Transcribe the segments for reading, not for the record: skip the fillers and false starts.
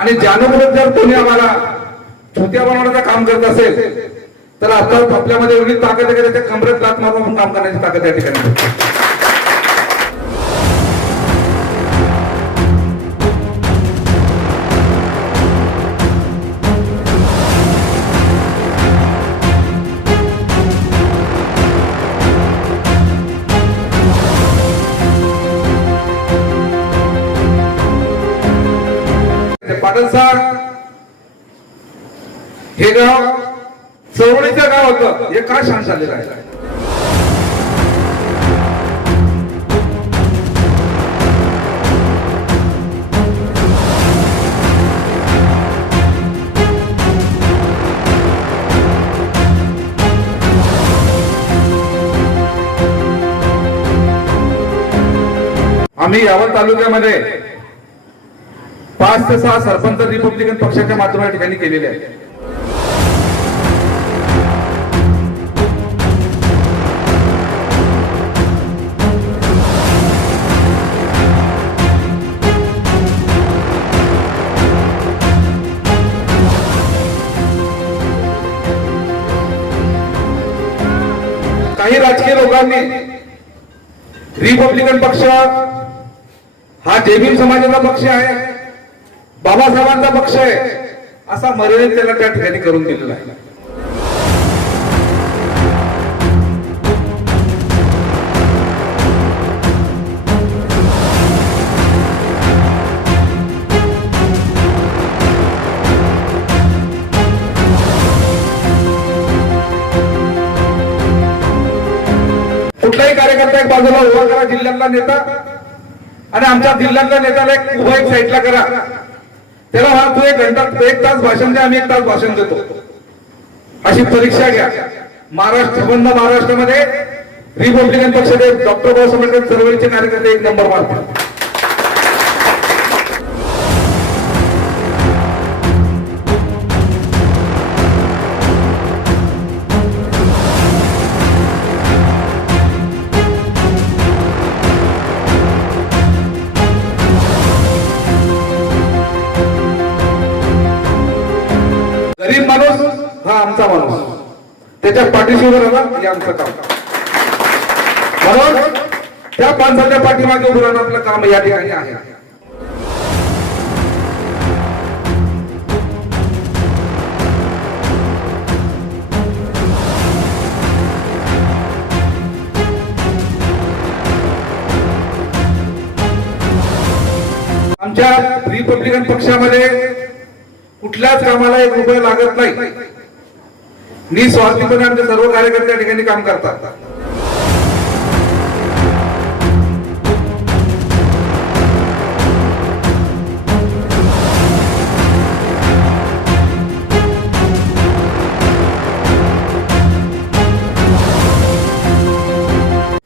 आणि जाणून जर कोणी आम्हाला छोट्या बनवण्याचं काम करत असेल तर आता आपल्यामध्ये एवढी ताकद आहे की त्याच्या कमरेत लात मारून काम करण्याची ताकद या ठिकाणी. पाटणचा हे गाव चळवळीचं गाव होतं, हे का शांत झालेलं आहे. आम्ही यावत तालुक्यामध्ये 5 ते 6 सरपंच रिपब्लिकन पक्षाच्या माध्यमातून या ठिकाणी केलेले आहेत. काही राजकीय लोकांनी रिपब्लिकन पक्ष हा जय भीम समाजाचा पक्ष आहे, बाबासाहेबांचा पक्ष आहे असा मर्यादित त्याला त्या ठिकाणी करून दिलेला आहे. कुठलाही कार्यकर्ता एक बाजूला उभा करा, जिल्ह्यातला नेता, आणि आमच्या जिल्ह्यातल्या नेत्याला एक उभा एक साईडला करा, त्याला हा तू 1 तास भाषण द्या, आम्ही 1 तास भाषण देतो अशी परीक्षा घ्या. महाराष्ट्रामध्ये रिपब्लिकन पक्षाचे डॉक्टर बाबासाहेब आंबेडकर चळवळीचे कार्यकर्ते 1 नंबर मारतात. गरीब माणूस हा आमचा माणूस, त्याच्या पाठीशी उभं राहणं हे आमचं काम. म्हणून त्या माणसाच्या पाठीमागे उभं राहणं आपलं काम या ठिकाणी आहे. आमच्या रिपब्लिकन पक्षामध्ये कुठल्याच कामाला 1 रुपया लागत नाही. निस्वार्थीपणे आमचे सर्व कार्यकर्ते या ठिकाणी काम करतात.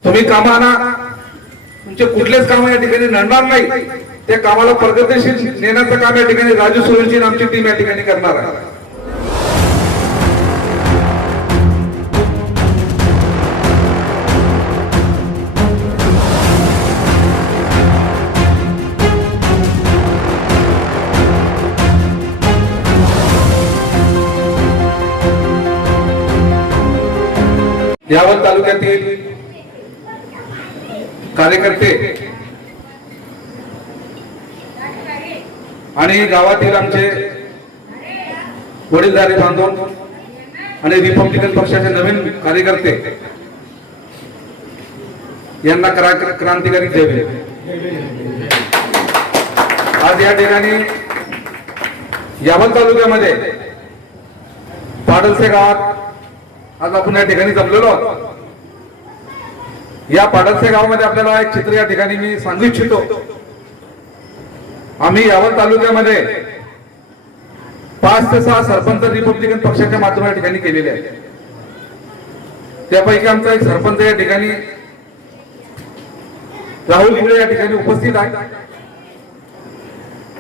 तुम्ही कामाना तुमचे कुठलेच काम या ठिकाणी नडणार नाही. त्या कामाला प्रगतीशील नेण्याचं काम या ठिकाणी राजू सोरेंची आमची टीम या ठिकाणी करणार आहे. यावत तालुक्यातील कार्यकर्ते आणि गावातील आमचे वडीलधारी बांधव आणि रिपब्लिकन पक्षाचे नवीन कार्यकर्ते यांना क्रांतिकारी जय भीम. आज या ठिकाणी यावत तालुक्यामध्ये पाडलसे गावात आज आपण या ठिकाणी जमलेलो आहोत. या पाडलसे गावामध्ये आपल्याला एक चित्र या ठिकाणी मी सांगू इच्छितो. आम्ही यावत तालुक्यामध्ये 5 ते 6 सरपंच रिपब्लिकन पक्षाच्या माध्यमातून या ठिकाणी केलेले आहेत. त्यापैकी आमचा एक सरपंच या ठिकाणी राहुल इंगळे या ठिकाणी उपस्थित आहे.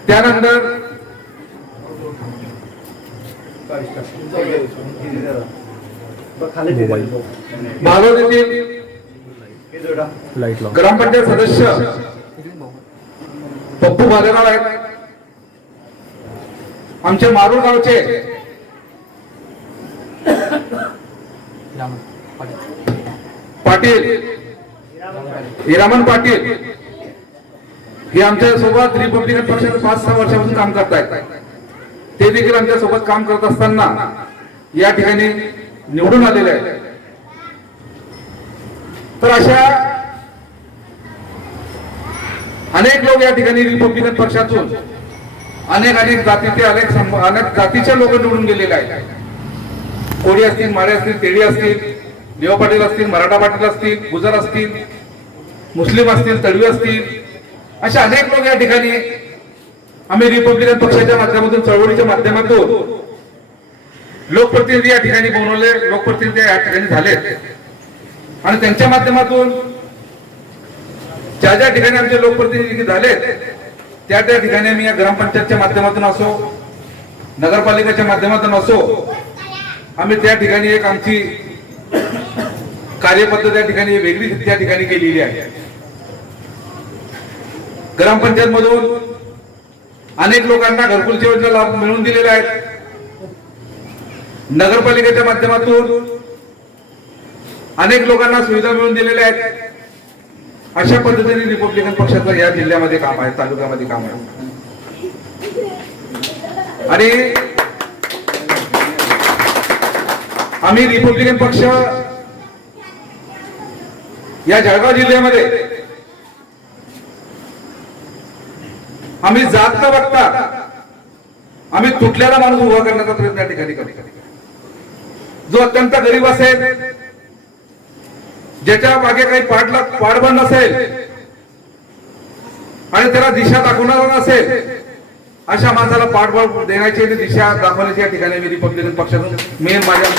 त्यानंतर भालोजीतील ग्रामपंचायत सदस्य पप्पू भालेराव आहेत. आमचे मारूळ गावचे पाटील हिरामन पाटील हे आमच्या सोबत रिपब्लिकन पक्षात 5-6 वर्षापासून काम करतायत. ते देखील आमच्या सोबत काम करत असताना या ठिकाणी निवडून आलेले आहे. तर अशा अनेक लोक या ठिकाणी रिपब्लिकन पक्षातून अनेक जातीचे लोक निवडून गेलेले आहेत. कोळी असतील, माळे असतील, तेडी असतील, देव पाटील असतील, मराठा पाटील असतील, गुजर असतील, मुस्लिम असतील, तडवी असतील, अशा अनेक लोक या ठिकाणी आम्ही रिपब्लिकन पक्षाच्या माध्यमातून, चळवळीच्या माध्यमातून लोकप्रतिनिधी या ठिकाणी बनवले, लोकप्रतिनिधी या ठिकाणी झाले. आणि त्यांच्या माध्यमातून ज्या ठिकाणी आमचे लोकप्रतिनिधी झाले त्या ठिकाणी आम्ही या ग्रामपंचायतच्या माध्यमातून असो, नगरपालिकेच्या माध्यमातून असो, आम्ही त्या ठिकाणी एक आमची कार्यपद्धत त्या ठिकाणी वेगळी त्या ठिकाणी केलेली आहे. ग्रामपंचायत मधून अनेक लोकांना घरकुलची योजना लाभ मिळवून दिलेले आहेत. नगरपालिकेच्या माध्यमातून अनेक लोकांना सुविधा मिळवून दिलेल्या आहेत. अशा पद्धतीने रिपब्लिकन पक्षाचं या जिल्ह्यामध्ये काम आहे, तालुक्यामध्ये काम आहे. आणि आम्ही रिपब्लिकन पक्ष या जळगाव जिल्ह्यामध्ये आम्ही जात न बघता आम्ही तुटलेला माणूस उभा करण्याचा प्रयत्न या ठिकाणी करतो. जो अत्यंत गरीब असेल, ज्याच्या मागे काही पाठबळ नसेल आणि त्याला दिशा दाखवणार नसेल, अशा माणसाला पाठबळ देण्याची आणि दिशा दाखवण्याची या ठिकाणी मी रिपब्लिकन पक्षातून मेन माझ्या.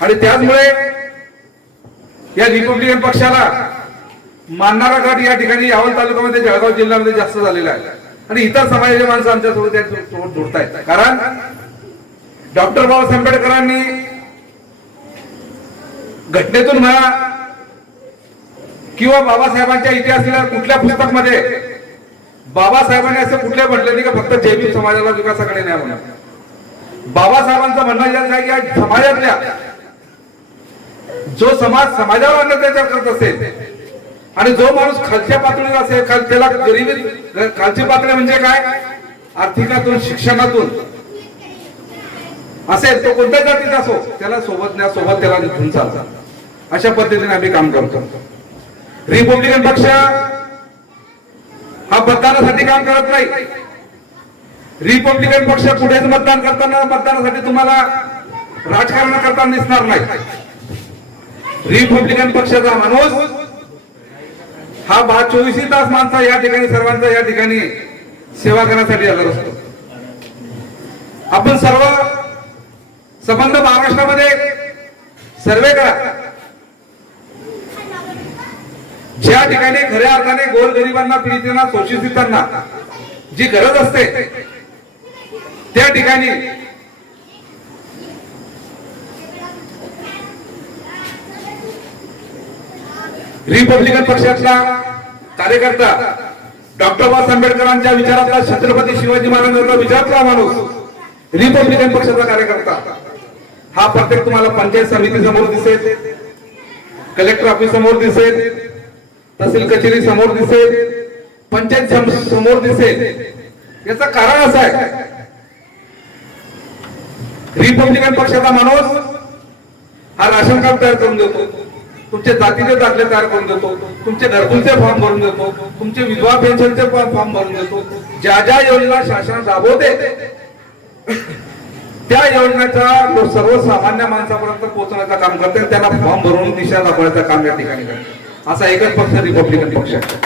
आणि त्याचमुळे या रिपब्लिकन पक्षाला मानणारा गट या ठिकाणी यावल तालुक्यामध्ये, जळगाव जिल्ह्यामध्ये जास्त झालेला आहे. आणि इतर समाजाचे माणसं आमच्या सोबत जोडत आहेत. कारण डॉक्टर बाबासाहेब आंबेडकरांनी घटनेतून म्हणा किंवा बाबासाहेबांच्या इतिहासाला कुठल्या पुस्तक मध्ये बाबासाहेबांनी असं कुठल्या म्हटलं नाही का फक्त जैविक समाजाला विकासाकडे नाही म्हणून. बाबासाहेबांचं म्हणणं आहे की समाजातल्या जो समाज समाजावर अत्याचार करत असेल आणि जो माणूस खालच्या पातळीवर असेल, त्याला गरीबी, खालची पातळी म्हणजे काय, आर्थिकातून, शिक्षणातून असेल, तो कोणत्या जातीचा असो, त्याला सोबत त्याला घेऊन चालतात. अशा पद्धतीने आम्ही काम करतो. रिपब्लिकन पक्ष हा मतदानासाठी काम करत नाही. रिपब्लिकन पक्ष कुठेच मतदान करताना मतदानासाठी तुम्हाला राजकारण करताना दिसणार नाही. रिपब्लिकन पक्षाचा माणूस हा 24 तास माणसा या ठिकाणी सर्वांचा या ठिकाणी सेवा करण्यासाठी हजर असतो. आपण सर्व संबंध महाराष्ट्रामध्ये सर्वे करा. ज्या ठिकाणी खऱ्या अर्थाने गोरगरिबांना, पीडितांना, शोषितांना जी गरज असते त्या ठिकाणी रिपब्लिकन पक्षातला कार्यकर्ता, डॉक्टर बाबासाहेब आंबेडकरांच्या विचारातला, छत्रपती शिवाजी महाराजांचा विचारातला माणूस, रिपब्लिकन पक्षाचा कार्यकर्ता हा प्रत्येक तुम्हाला पंचायत समिती समोर दिसेल, कलेक्टर ऑफिस समोर दिसेल, तहसील कचेरी समोर दिसेल, पंचायत समोर दिसेल. याचं कारण असं आहे, रिपब्लिकन पक्षाचा माणूस हा राशन कार्ड तयार करून देतो, तुमचे जातीचे दाखले तयार करून देतो, तुमचे घरकुलचे फॉर्म भरून देतो, तुमचे विधवा पेन्शनचे फॉर्म भरून देतो. ज्या ज्या योजना शासन राबवते त्या योजनेचा सर्वसामान्य माणसापर्यंत पोहोचवण्याचं काम करते, त्याला फॉर्म भरून दिशा दाखवण्याचं काम या ठिकाणी करते. असा एकच पक्ष रिपब्लिकन पक्ष आहे.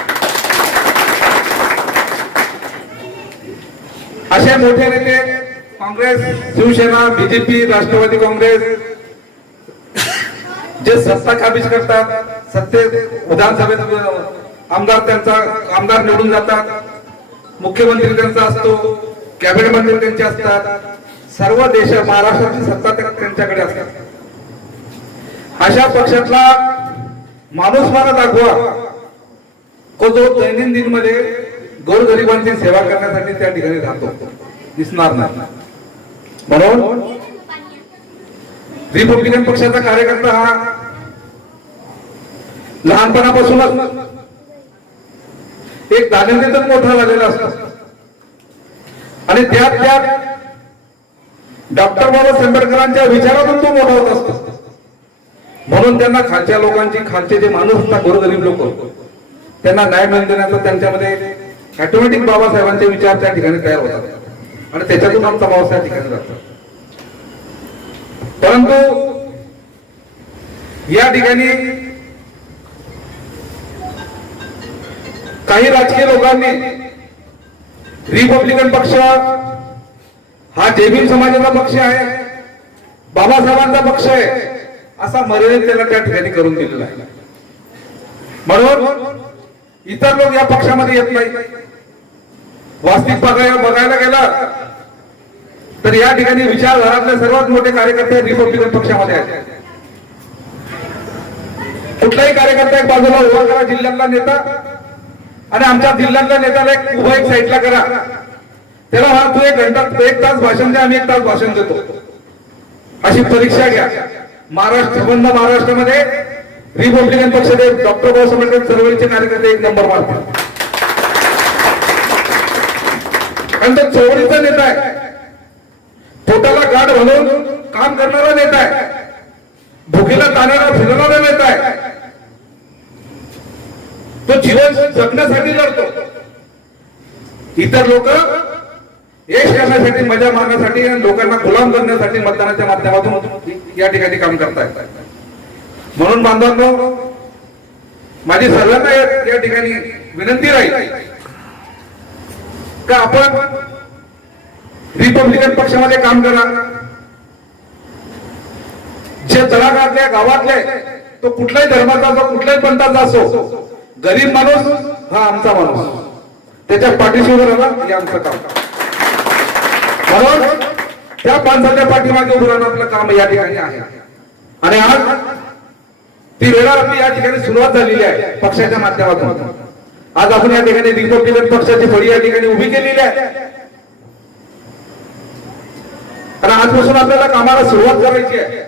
असे मोठे नेते काँग्रेस, शिवसेना, बीजेपी, राष्ट्रवादी काँग्रेस जे सत्ता काबीज करतात, सत्तेत विधानसभेत आमदार निवडून जातात, मुख्यमंत्री त्यांचा असतो, कॅबिनेट मंत्री त्यांचे असतात, सर्व महाराष्ट्राची सत्ता त्यांच्याकडे असतात. अशा पक्षातला माणूस मला दाखवा को जो दैनंदिन मध्ये गोरगरिबांची सेवा करण्यासाठी त्या ठिकाणी राहतो, दिसणार नाही. म्हणून रिपब्लिकन पक्षाचा कार्यकर्ता हा लहानपणापासूनच एक दानंदेतून मोठा झालेला असतो आणि त्यात डॉक्टर बाबासाहेब आंबेडकरांच्या विचारातून तो मोठा होत असतो. म्हणून त्यांना खालच्या लोकांची, खालचे जे माणूस असतात, गोरगरीब लोक, त्यांना न्याय मिळवून देण्याचा त्यांच्यामध्ये ऑटोमॅटिक बाबासाहेबांचे विचार त्या ठिकाणी तयार होतात आणि त्याच्यातून आमचा माणूस त्या ठिकाणी राहतो. परंतु या ठिकाणी काही राजकीय लोकांनी रिपब्लिकन पक्ष हा जय भीम समाजाचा पक्ष आहे, बाबासाहेबांचा पक्ष आहे, असा मर्यादित त्याला त्या ठिकाणी करून दिलेला आहे. म्हणून इतर लोक या पक्षामध्ये येत नाही. वास्तविक बघायला गेला तर या ठिकाणी विचारधारातले सर्वात मोठे कार्यकर्ते रिपब्लिकन पक्षामध्ये आहेत. कुठलाही कार्यकर्ता एक बाजूला उभा करा, जिल्ह्यातला नेता, आणि आमच्या जिल्ह्यातल्या नेत्याला एक उभा एक साईडला करा, त्याला हा तू एक तास भाषण द्या, आम्ही 1 तास भाषण देतो, अशी परीक्षा घ्या. संबंध महाराष्ट्रामध्ये रिपब्लिकन पक्षाचे डॉक्टर बाबासाहेब आंबेडकर चळवळीचे कार्यकर्ते 1 नंबर मारतात. कारण तो चळवळीचा नेता आहे, पोटाला गाठ घालून काम करणारा नेता आहे, भुकेला ताणारा फिरणारा नेता आहे. तो जीवन जगण्यासाठी लढतो. इतर लोक यश करण्यासाठी, मजा मारण्यासाठी आणि लोकांना गुलाम करण्यासाठी मतदानाच्या माध्यमातून या ठिकाणी काम करतायत. म्हणून बांधवांनो, माझी सर्वांना या ठिकाणी विनंती राहील का आपण रिपब्लिकन पक्षामध्ये काम करा. जे तळागाळातल्या गावातले, तो कुठल्याही धर्माचा असो, कुठल्याही पंथाचा असो, गरीब माणूस हा आमचा माणूस, त्याच्या पाठीशी उभं राहणं हे आमचं काम. म्हणून त्या माणसाच्या पाठीमागे उभं राहणं आपलं काम या ठिकाणी आहे. आणि आज ती वेळा आपली या ठिकाणी सुरुवात झालेली आहे पक्षाच्या माध्यमातून. आज आपण या ठिकाणी रिपब्लिकन पक्षाची फळी या ठिकाणी उभी केलेली आहे आणि आजपासून आपल्याला कामाला सुरुवात करायची आहे.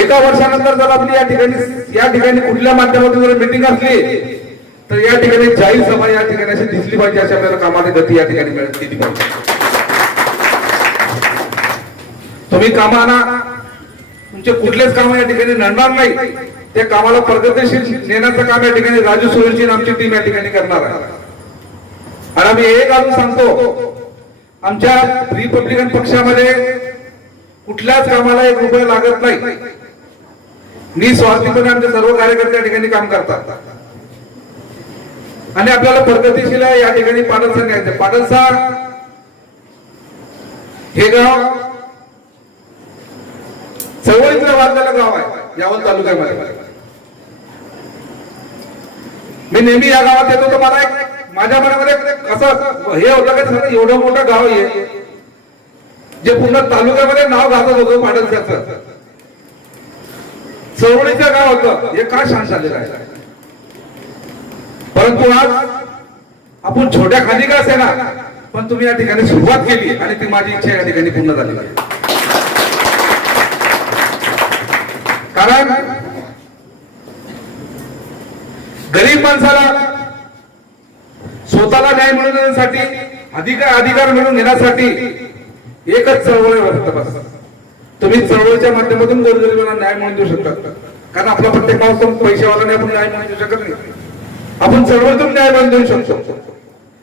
एका वर्षानंतर जर आपली या ठिकाणी कुठल्या माध्यमातून जर मीटिंग असली तर या ठिकाणी जाहीर सभा या ठिकाणी अशी दिसली पाहिजे, अशी आपल्याला कामाची गती या ठिकाणी दिली पाहिजे. तुम्ही कामाना तुमचे कुठलेच काम या ठिकाणी नडणार नाही. त्या कामाला प्रगतीशील नेण्याचं काम या ठिकाणी राजू सुरेशजी आमची टीम या ठिकाणी करणार आहे. आणि आम्ही एक अजून सांगतो, आमच्या रिपब्लिकन पक्षामध्ये कुठल्याच कामाला 1 रुपया लागत नाही. निस्वार्थीपणे आमचे सर्व कार्यकर्ते या ठिकाणी काम करतात आणि आपल्याला प्रगतीशील या ठिकाणी पाडलसा न्यायचं. पाडलसा हे गाव चळवळीतलं वाढलेलं गाव आहे यावल तालुक्यामध्ये. मी नेहमी या गावात येतो तर मला माझ्या मनामध्ये असं हे होतं की एवढं मोठं गाव आहे जे पूर्ण तालुक्यामध्ये नाव घातत होतं पाडलसाचं, चळवळीचं गाव होतं, हे का शांत झालेलं आहे. परंतु आज आपण छोट्या खाली का असेना, पण तुम्ही या ठिकाणी सुरुवात केली आणि ती माझी इच्छा या ठिकाणी पूर्ण झालेली आहे. कारण गरीब माणसाला स्वतःला न्याय मिळवून देण्यासाठी, अधिकार मिळवून घेण्यासाठी एकच चळवळ आहे. तुम्ही चळवळीच्या माध्यमातून गोरगरिबांना न्याय मिळवून देऊ शकता. कारण आपला प्रत्येक माणूस पैशावाला नाही, आपण न्याय मिळवून देऊ शकत नाही. आपण चळवळीतून न्याय मिळवून देऊ शकतो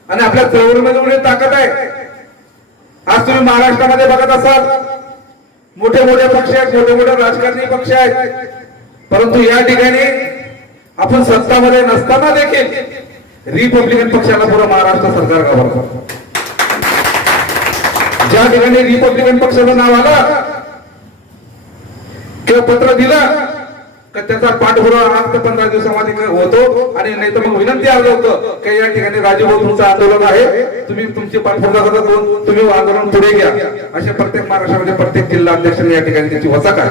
आणि आपल्या चळवळीमध्ये एवढी ताकद आहे. आज तुम्ही महाराष्ट्रामध्ये बघत असाल, मोठे मोठे पक्ष आहेत, मोठे मोठे राजकारणी पक्ष आहेत, परंतु या ठिकाणी आपण सत्तामध्ये नसताना देखील रिपब्लिकन पक्षाला पुरा महाराष्ट्र सरकार घाबरतो. ज्या ठिकाणी रिपब्लिकन पक्षाचं नाव आलं किंवा पत्र दिलं का त्याचा पाठपुरावा 8 ते 15 दिवसामध्ये होतो. आणि नाही तर मग विनंती आलं होतं की या ठिकाणी राजूभाऊ तुमचं आंदोलन आहे, तुम्ही तुमची पाठपुरावा करा, तुम्ही आंदोलन पुढे घ्या. असे प्रत्येक महाराष्ट्रामध्ये प्रत्येक जिल्हा अध्यक्षांनी या ठिकाणी त्याची वसा काय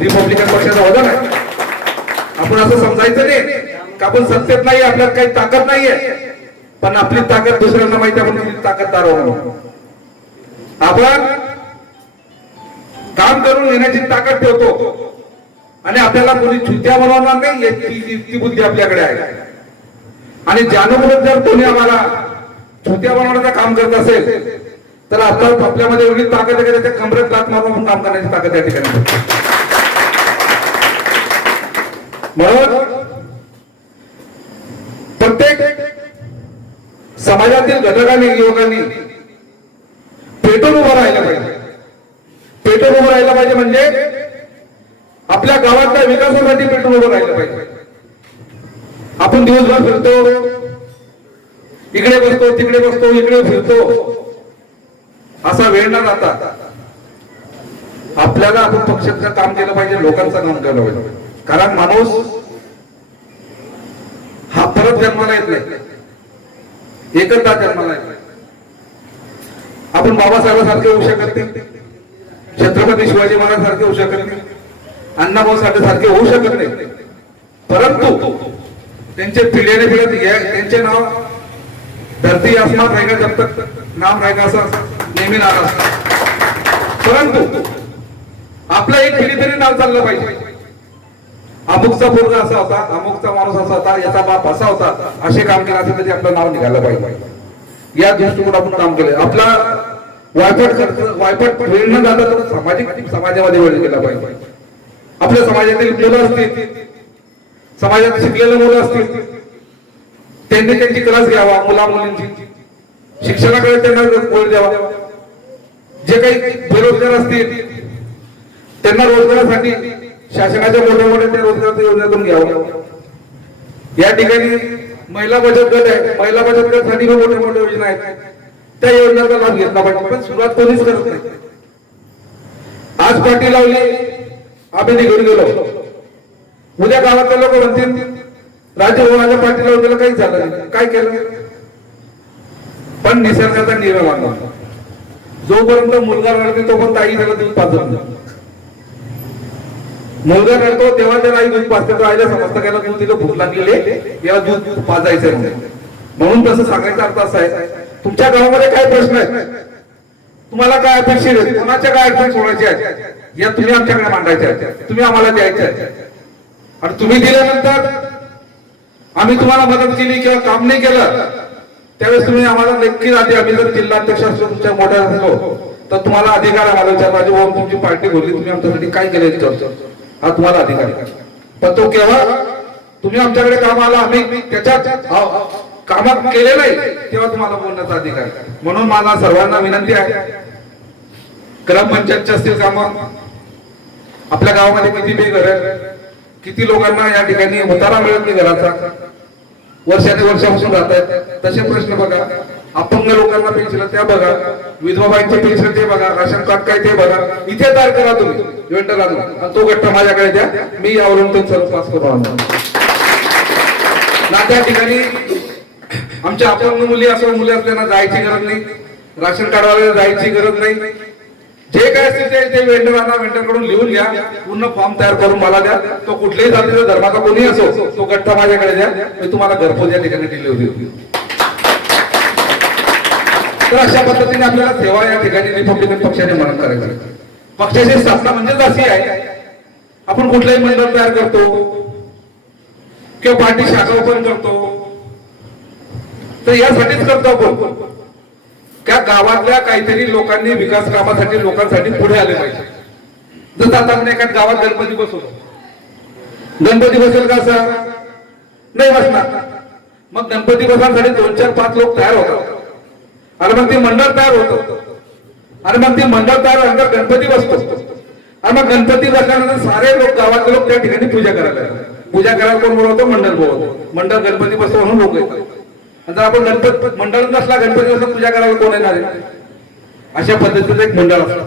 रिपब्लिकन पक्षाचा होता नाही. आपण असं समजायचं नाही का आपण सत्तेत नाही, आपल्याला काही ताकद नाहीये, पण आपली ताकद दुसऱ्यांना माहिती, आपण किती ताकददार आहोत. आपण काम करून येण्याची ताकद ठेवतो आणि आपल्याला कोणी चुत्या बनवणार नाही ती बुद्धी आपल्याकडे आहे. आणि जाणून जर कोणी आम्हाला चुत्या बनवण्याचं काम करत असेल तर आपल्यामध्ये एवढी ताकद आहे, त्या कमरेत लात मारून काम करण्याची ताकद या ठिकाणी. म्हणून प्रत्येक समाजातील घटकांनी युवकांनी पेटून उभं राहायला पाहिजे. पेटून उभं राहायला पाहिजे म्हणजे आपल्या गावातल्या विकासासाठी पेटून उभं राहायला पाहिजे. आपण दिवसभर फिरतो, इकडे बसतो, तिकडे बसतो, इकडे फिरतो, असा वेळ न जाता आपल्याला आपण पक्षाचं काम केलं पाहिजे, लोकांचं काम केलं पाहिजे. कारण माणूस हा परत जन्माला येत नाही, एकदा जन्माला येत नाही. आपण बाबासाहेबांसारखे होऊ शकत नाही, छत्रपती शिवाजी महाराज सारखे होऊ शकत नाही, अण्णाभाऊ साठे सारखे होऊ शकत नाही, परंतु त्यांचे पिढ्याने पिढ्यात त्यांचे नाव धरती आसमान राहिगा जब तक नाम राहिगा असं नेहमी नाव असतं. परंतु आपलं एक पिढी तरी नाव चाललं पाहिजे. अमुकचा पोरगा असा होता, अमुकचा माणूस असा होता, याचा बाप असा होता, असे काम केलं असेल तरी आपलं नाव निघालं पाहिजे. या दृष्टीकोन आपण काम केलं. आपला वायपट वेळ न जाता तर समाजामध्ये वेळ गेला पाहिजे. आपल्या समाजातील मुलं असतील, समाजात शिकलेले मुलं असतील, त्यांनी त्यांची क्लास घ्यावा, मुला मुलींची शिक्षणाकडे त्यांना वेळ द्यावा. जे काही बेरोजगार असतील त्यांना रोजगारासाठी शासनाच्या मोठ्या मोठ्या त्या रोजगाराच्या योजनेतून घ्यावं. या ठिकाणी महिला बचत गट आहे, महिला बचत गटासाठी मोठ्या मोठ्या योजना आहेत, त्या योजनेचा लाभ घेतला पाहिजे. पण सुरुवात कोणीच करत नाही. आज पाठी लावली, आम्ही निघून गेलो, उद्या गावातले लोक म्हणतील राजभवनाच्या पाठी लावून काहीच झालं नाही. काय केलं? पण निसर्गाचा नियम लागला. जोपर्यंत मुलगा रडते तोपर्यंत आई त्याला दूध पाजत नाही. मुलगा रडतो तेव्हा त्याला आई दूध पाजते, तो आईला समजतं त्याला दूध तिला भूक लागलेली आहे, याला दूध पाजायचं नाही. म्हणून तसं सांगायचा अर्थ असा आहे, तुमच्या गावामध्ये काय प्रश्न आहेत, तुम्हाला काय अपेक्षित आहेत, कोणाच्या काय अडचण सोडायच्या आहेत, या तुम्ही आमच्याकडे मांडायच्या आहेत, तुम्ही आम्हाला द्यायच्या आहेत. आणि तुम्ही दिल्यानंतर आम्ही तुम्हाला मदत केली किंवा काम नाही केलं त्यावेळेस तुम्ही आम्हाला नक्की आधी, आम्ही जर जिल्हाध्यक्ष असलो, तुमच्या मोठ्या असलो, तर तुम्हाला अधिकार आम्हाला विचारला, भाऊ तुमची पार्टी बोलली, तुम्ही आमच्यासाठी काय केलं विचारतो, हा तुम्हाला अधिकार आहे. पण तो केव्हा तुम्ही आमच्याकडे काम आला, आम्ही त्याच्यात कामात केले नाही तेव्हा तुम्हाला बोलण्याचा अधिकार आहे. म्हणून मला सर्वांना विनंती आहे, ग्रामपंचायतचे असतील काम, आपल्या गावामध्ये किती बेघर आहेत, किती लोकांना या ठिकाणी उतारा मिळत नाही घराचा, वर्षाने वर्षापासून राहत आहेत, तसे प्रश्न बघा. अपंग लोकांना पेन्शन त्या बघा, विधवाबाईंचे पेन्शन ते बघा, राशन कार्ड काय ते बघा. इथे तयार करा तुम्ही वेंडर आणून, आणि तो गट्टा माझ्याकडे द्या, मी यावरून तो सर्व पास करून ना. त्या ठिकाणी आमच्या अपंग मुली असो, मुली असल्याना जायची गरज नाही, राशन कार्ड वाल्याला जायची गरज नाही. जे काय असतील ते वेंडरांना वेंडरकडून लिहून घ्या, पूर्ण फॉर्म तयार करून मला द्या. तो कुठल्याही जातीचा धर्माचा कोणी असो, तो गट्टा माझ्याकडे द्या, मी तुम्हाला घरपोच या ठिकाणी डिलिव्हरी होती. तर अशा पद्धतीने आपल्याला सेवा या ठिकाणी रिपब्लिकन पक्षाने म्हणून करायचं. पक्षाची स्थापना म्हणजेच अशी आहे, आपण कुठलंही मंडळ तयार करतो किंवा पार्टी शाखा ओपन करतो तर यासाठीच करतो आपण, त्या गावातल्या काहीतरी लोकांनी विकास कामासाठी लोकांसाठी पुढे आले पाहिजे. जसं आता आपण एखाद्या गावात गणपती बसवतो, गणपती बसेल का असं नाही बसणार. मग गणपती बसवण्यासाठी 2, 4, 5 लोक तयार होतात, आणि मग ते मंडळ तयार होतं, आणि मग ते मंडळ तयार झाल्यानंतर गणपती बसतो, आणि मग गणपती बसल्यानंतर सारे लोक, गावातले लोक त्या ठिकाणी पूजा करायला. पूजा करायला कोण बोलवतो? मंडळ बोलवतो. मंडळ गणपती बसतो म्हणून लोक येतात. जर आपण गणपती मंडळ नसला, गणपती बसला, पूजा करायला कोण येणार आहे? अशा पद्धतीचं एक मंडळ असतं.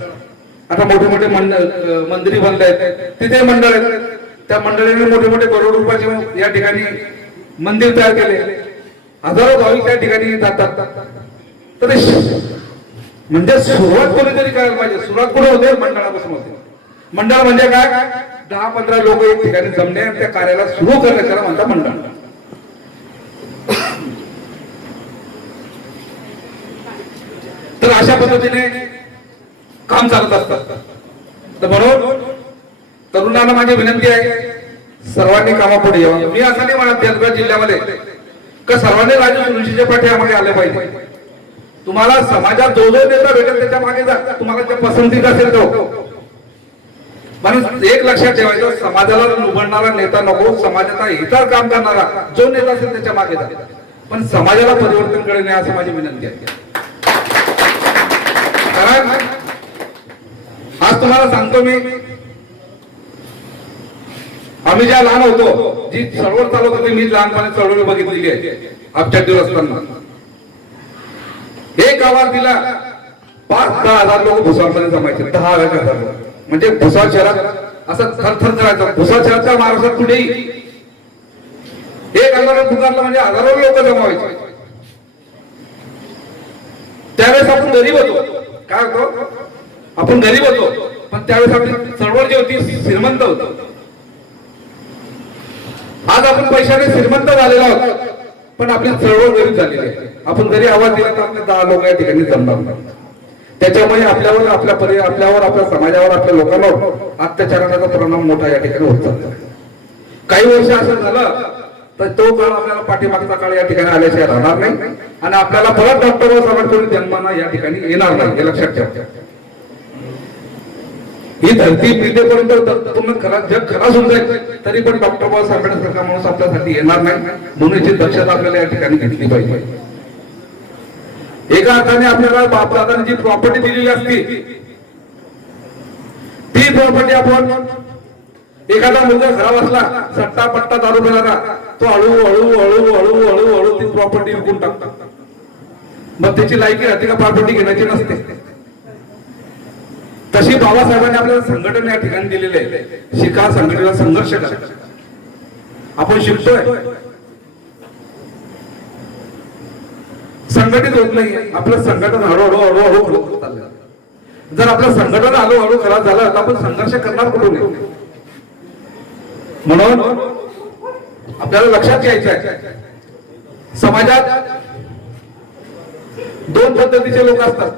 आता मोठे मोठे मंदिरी बनले आहेत, तिथे मंडळ आहेत, त्या मंडळीने मोठे मोठे करोड रुपयाचे या ठिकाणी मंदिर तयार केले, हजारो भाविक त्या ठिकाणी जातात. तर म्हणजे सुरुवात कोणीतरी करायला पाहिजे. सुरुवात कुठे होते? मंडळापासून होते. मंडळ म्हणजे काय? 10-15 लोक एक ठिकाणी जमणे आणि त्या कार्याला सुरू करण्याला म्हणतात मंडळ. अशा पद्धतीने काम चालत असतात. तर म्हणून तरुणांना माझी विनंती आहे, सर्वांनी कामापुढे यावं. मी असं नाही म्हणत जळगाव जिल्ह्यामध्ये का सर्वांनी राजू सुरुशीच्या पाठीमागे आले पाहिजे. तुम्हाला समाजात जो जो नेता भेटेल त्याच्या मागे जा, तुम्हाला त्या पसंतीत असेल तो. म्हणून एक लक्षात ठेवायचं, समाजाला लुबडणारा नेता नको, समाजाचा हितावर काम करणारा जो नेता असेल त्याच्या मागे जा, पण समाजाला परिवर्तन करणे असं माझी विनंती आहे. कारण आज तुम्हाला सांगतो मी, आम्ही ज्या लहान होतो, जी चळवळ चालवत होती, मी लहानपणी चळवळ बघितलेली आहे. अपचट्टीवर असताना एक गावात दिला 5-10 हजार लोक भुसावळमध्ये जमायचे. 10,000 म्हणजे भुसावळ शहरात असं थरथर करायचं. भुसावळ शहराच्या महाराष्ट्रात कुठेही एक आंदोलन पुकारलं म्हणजे हजारो लोक जमावायचे. त्यावेळेस आपण गरीब होतो. काय होतो? आपण गरीब होतो, पण त्यावेळेस आपली चळवळ जी होती श्रीमंत होतो. आज आपण पैशाने श्रीमंत झालेलो आहोत, पण आपली चळवळ गरीब झालेली आहे. आपण जरी आवाज दिला तर आपले 10 लोक या ठिकाणी जमणार नाही. त्याच्यामुळे आपल्यावर, आपल्या समाजावर, आपल्या लोकांवर अत्याचाराचा परिणाम मोठा या ठिकाणी होत चालतो. काही वर्ष असं झालं तर तो काळ आपल्याला, पाठीमागचा काळ या ठिकाणी आल्याशिवाय राहणार नाही आणि आपल्याला परत डॉक्टर बाबासाहेब आंबेडकर जन्माना या ठिकाणी येणार नाही, हे लक्षात ठेवा. ही धरती पिढीपर्यंत पूर्ण खरा जग खराब होऊन जाईल तरी पण डॉक्टर बाबासाहेब आंबेडकर माणूस आपल्यासाठी येणार नाही. म्हणून याची दक्षता आपल्याला या ठिकाणी घेतली पाहिजे. एका अर्थाने आपल्याला बापदादांनी जी प्रॉपर्टी दिलेली असती, ती प्रॉपर्टी आपण, एखादा मुलगा खराब असला, सट्टा पट्टा दारू पिणारा, तो हळू ती प्रॉपर्टी विकून टाकतो. मग त्याची लायकी राहते का प्रॉपर्टी घेण्याची नसते. तशी बाबासाहेबांनी आपल्याला संघटन या ठिकाणी दिलेले आहे. शिका, संघटनेला संघर्ष करा. आपण शिकतोय, संघटित होत नाही. आपलं संघटन हळूहळू चाललं. जर आपलं संघटन हळूहळू खराब झालं तर आपण संघर्ष करणार कुठून? म्हणून आपल्याला लक्षात घ्यायचं आहे, समाजात 2 पद्धतीचे लोक असतात.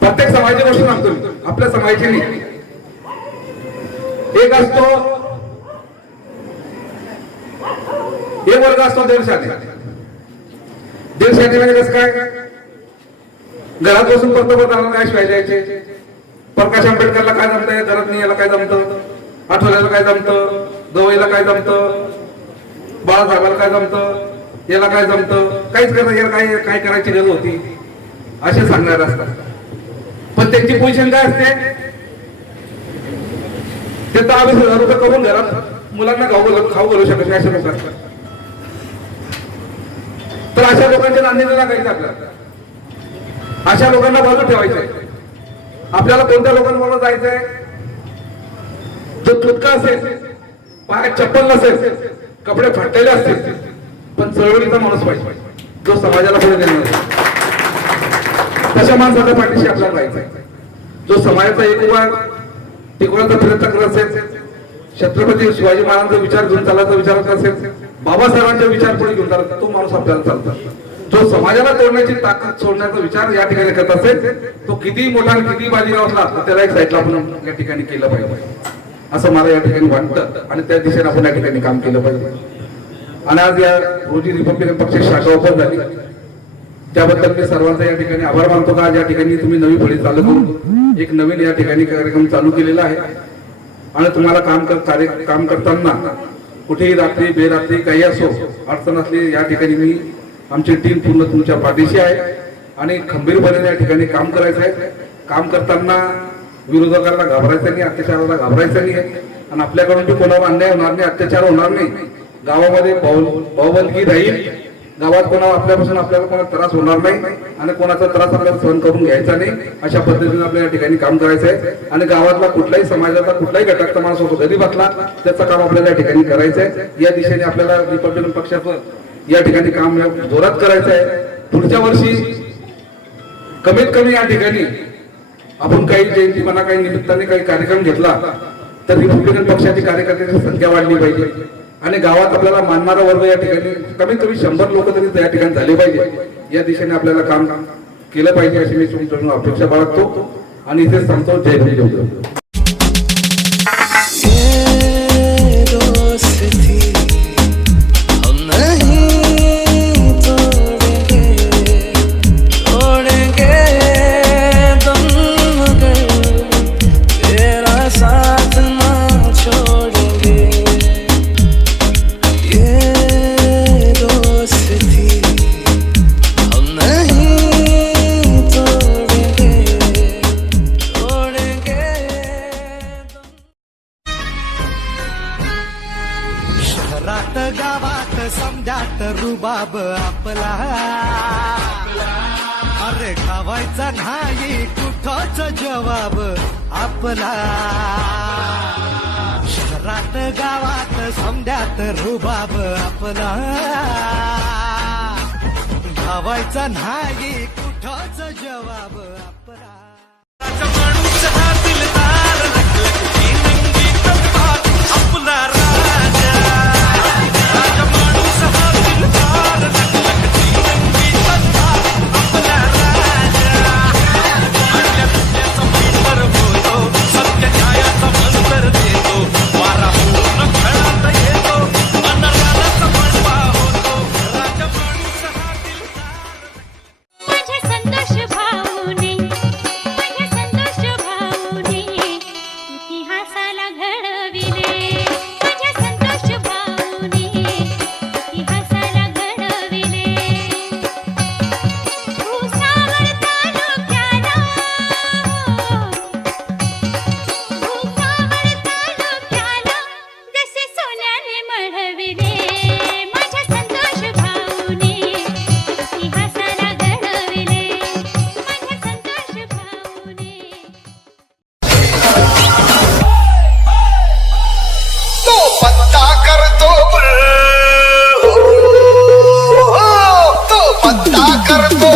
प्रत्येक समाजाची गोष्ट सांगतो, आपल्या समाजाची नाही. एक असतो, एक वर्ग असतो देवशाने. म्हणजे कसं काय? घरात बसून पंतप्रधानांना काय शिवायचे, प्रकाश आंबेडकरला काय जमतंय, घरात नाही याला काय जमतं, आठवल्याला काय जमतं, गवईला काय जमतं, बाळासाहेबाला काय जमतं, याला काय जमतं, काहीच करता, याला काय काय करायची गरज होती, असे सांगणार असतात. पण त्यांची पोझिशन काय असते? ते 10-20 हजार रुपये करून घरात मुलांना खाऊ घालू शकत नाही, अशा लोक असतात. तर अशा लोकांच्या नांदीला लागायचं आपल्याला. अशा लोकांना बाजू ठेवायचंय. आपल्याला कोणत्या लोकांबरोबर जायचंय? जो तुटका असेल, पायात चप्पल नसेल, कपडे फाटलेले असतील, पण चळवळीचा माणूस पाहिजे, जो समाजाला पुढे नेणार. तशा माणसाच्या पाठीशी आपल्याला राहायचंय. जो समाजाचा एक टिकवण्याचा प्रयत्न करत असेल, छत्रपती शिवाजी महाराजांचा विचार घेऊन चालायचा विचार करत असेल, बाबासाहेबांचा विचार पुढे घेऊन चालत, तो माणूस आपल्याला चालतो. जो समाजाला तोडण्याची ताकद सोडण्याचा विचार या ठिकाणी करत असेल, तो किती मोठा किती बाजीराव असला तर त्याला एक साईडला आपण या ठिकाणी केलं पाहिजे, असं मला या ठिकाणी वाटतं. आणि त्या दिशेने आपण या ठिकाणी काम केलं पाहिजे. आणि आज या रोजी रिपब्लिकन पक्षाची शाखा ओपन झाली, त्याबद्दल मी सर्वांचा या ठिकाणी आभार मानतो. का आज या ठिकाणी तुम्ही नवी फळी चालू करून एक नवीन या ठिकाणी कार्यक्रम चालू केलेला आहे. आणि तुम्हाला काम करताना कुठेही रात्री बेरात्री काही असो, अडचण असली, या ठिकाणी मी, आमची टीम पूर्ण तुमच्या पाठीशी आहे आणि खंबीरपणे या ठिकाणी काम करायचं आहे. काम करताना विरोधकांना घाबरायचं नाही, अत्याचाराला घाबरायचं नाही आणि आपल्याकडून बी कोणावर अन्याय होणार नाही, अत्याचार होणार नाही. गावामध्ये भाऊबंदगी राहील. गावात कोणाला आपल्याला कोणाला त्रास होणार नाही आणि कोणाचा त्रास आपल्याला सहन करून घ्यायचा नाही. अशा पद्धतीने आपल्या या ठिकाणी काम करायचं आहे. आणि गावातला कुठलाही समाजाचा, कुठलाही घटकचा माणूस होतो, गरीब असला, त्याचं काम आपल्याला या ठिकाणी करायचं आहे. या दिशेने आपल्याला रिपब्लिकन पक्षाचं या ठिकाणी काम जोरात करायचं आहे. पुढच्या वर्षी कमीत कमी या ठिकाणी आपण काही जयंती काही निमित्ताने काही कार्यक्रम घेतला तर रिपब्लिकन पक्षाची कार्यकर्त्यांची संख्या वाढली पाहिजे. आणि गावात आपल्याला मानणारा वर्ग या ठिकाणी कमीत कमी 100 लोक तरी त्या ठिकाणी झाले पाहिजे. या दिशेने आपल्याला काम केलं पाहिजे अशी मी तुमच्याकडून अपेक्षा बाळगतो आणि इथे सांगतो. जय भीम, जय भीम. शहरात गावात समजात रुबाब आपला, अरे खावायचा नाही कुठंच जवाब आपला. शहरात गावात समजात रुबाब आपला, खावायचा नाही कुठंच जवाब आपला. माणूस हा दिलदार लखलखी नंगी तलवार आपला राजा. माणूस हा दिलदार लखलखी नंगी तलवार आपला राजा. आपल्या दुसऱ्याचा पीठवर बोलतो, सत्य न्यायाचा मंत्र देतो, वारा पूर्ण खेळात येतो, अनरानाचा बनवा होतो. राजा माणूस हा दिलदार. माझे संतोष भाऊने, माझे संतोष भाऊने इतिहासाला घडविले. माझे संतोष भाऊने इतिहासाला घडविले. भुसावळ तालुक्याला, भुसावळ तालुक्याला जसे सोन्याने मढविले. माझे संतोष भाऊने इतिहासाला घडविले. माझे संतोष भाऊने. तो पत्ता करतो तो पत्ता करतो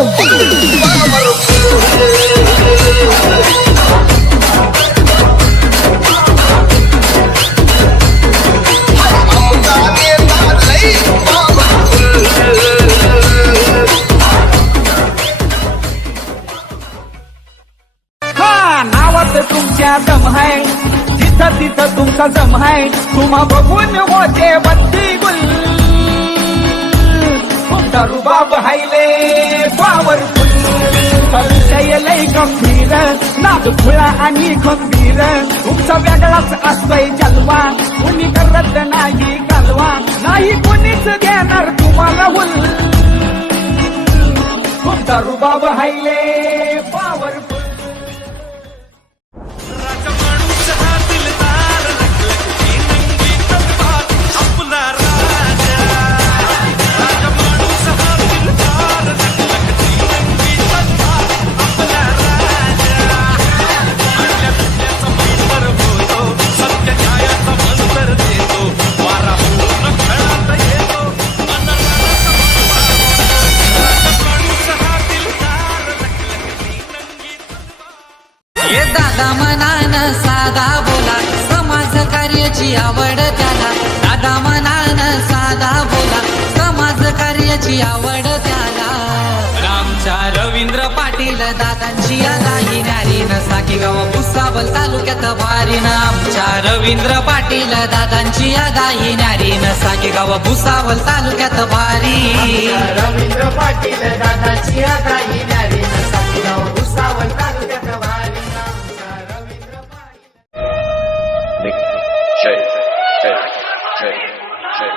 नावात तुमच्या दम आहे, तिथं तिथं तुमचा जम आहे. तुम्हा बघून होते बत्ती गुल, तुमचा रुबाब हायले पॉवरफुल. विषय लय गंभीर, नाद खुळा आणि खंबीर. तुमचा वेगळाच असतोय जलवा, कुणी करत नाही कालवा. नाही कुणीच देणार तुम्हाला हुल. तुमचा रुबाब हायले पॉवरफुल. राजा माणूस हा दिलदार लखलखी नंगी तलवार आपला राजा. राजा माणूस हा दिलदार लखलखी नंगी तलवार आपला राजा. आपल्या दुसऱ्याचा पीठवर बोलतो, सत्य न्यायाचा मंत्र देतो, वारा पूर्ण खेळात येतो, अनरानाचा बनवा होतो. राजा माणूस हा दिलदार लखलखी नंगी तलवार. ये दादा मनान साधा बोला, समाज कार्याची आवड त्याला. दादा मनान साधा बोला, समाज कार्याची आवड त्याला. रामच्या रवींद्र पाटील दादांची आगाही न्यारीन, साकी गाव भुसावळ तालुक्यात भारीन. आमच्या रवींद्र पाटील दादांची आगाही न्यारीन, साकी गाव भुसावळ तालुक्यात भारी. रवींद्र पाटील दादांची आगाही न्यारीन, साकी गाव भुसावळ तालुक्यात भारी. Jay, Jay, Jay, Jay.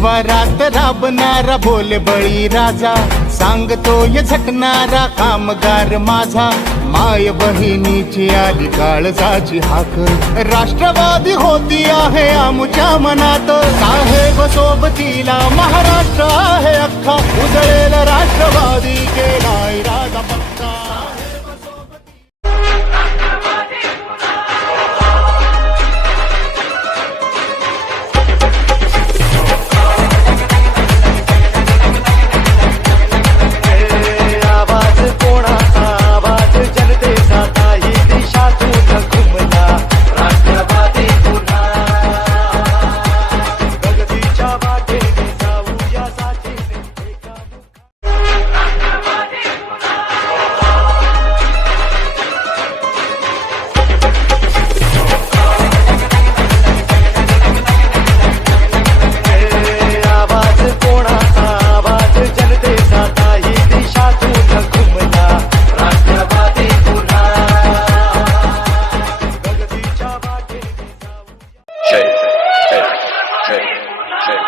शिवारात राबणारा बोल बळी राजा, सांगतोय झटणारा कामगार माझा. माय बहिणीची आली काळजाची हाक, राष्ट्रवादी होती आहे आमच्या मनात. साहेब सोबतीला महाराष्ट्र आहे अख्खा, उजळेल राष्ट्रवादी केलाय राजा पक्का. जय जय जय जय.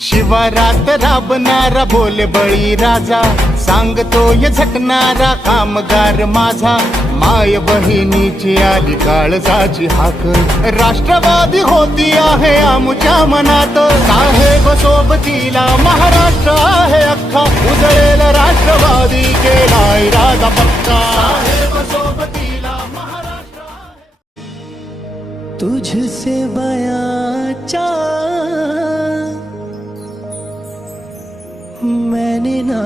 शिवारात राबणारा बोल बळी राजा, सांगतोय झटणारा कामगार माझा. माय बहिणीची आली काळजाची हाक, राष्ट्रवादी होती आहे आमच्या मनात. साहेब सोबतीला महाराष्ट्र आहे अख्खा, उजळेल राष्ट्रवादी केलाय राजा पक्का. साहेब सोबतीला महाराष्ट्र आहे. तुझसे बयां मैंने ना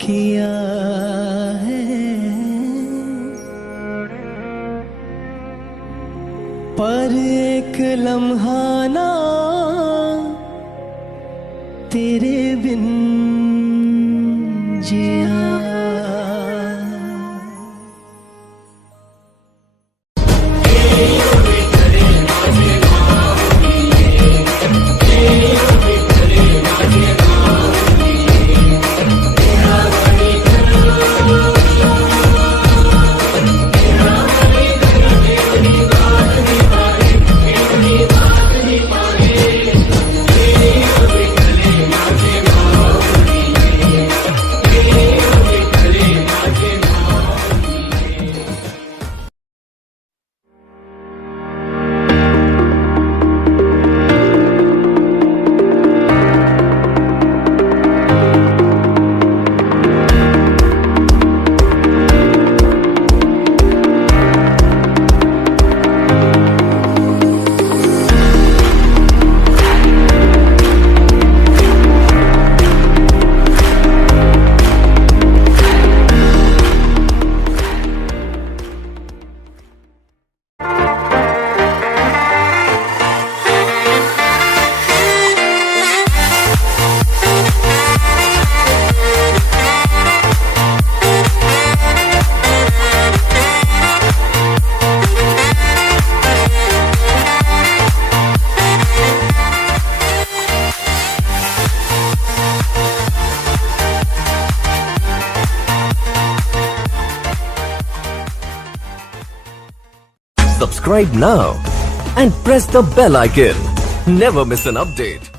किया है, पर एक लम्हा ना तेरे बिन जिया. Subscribe now and press the bell icon. Never miss an update.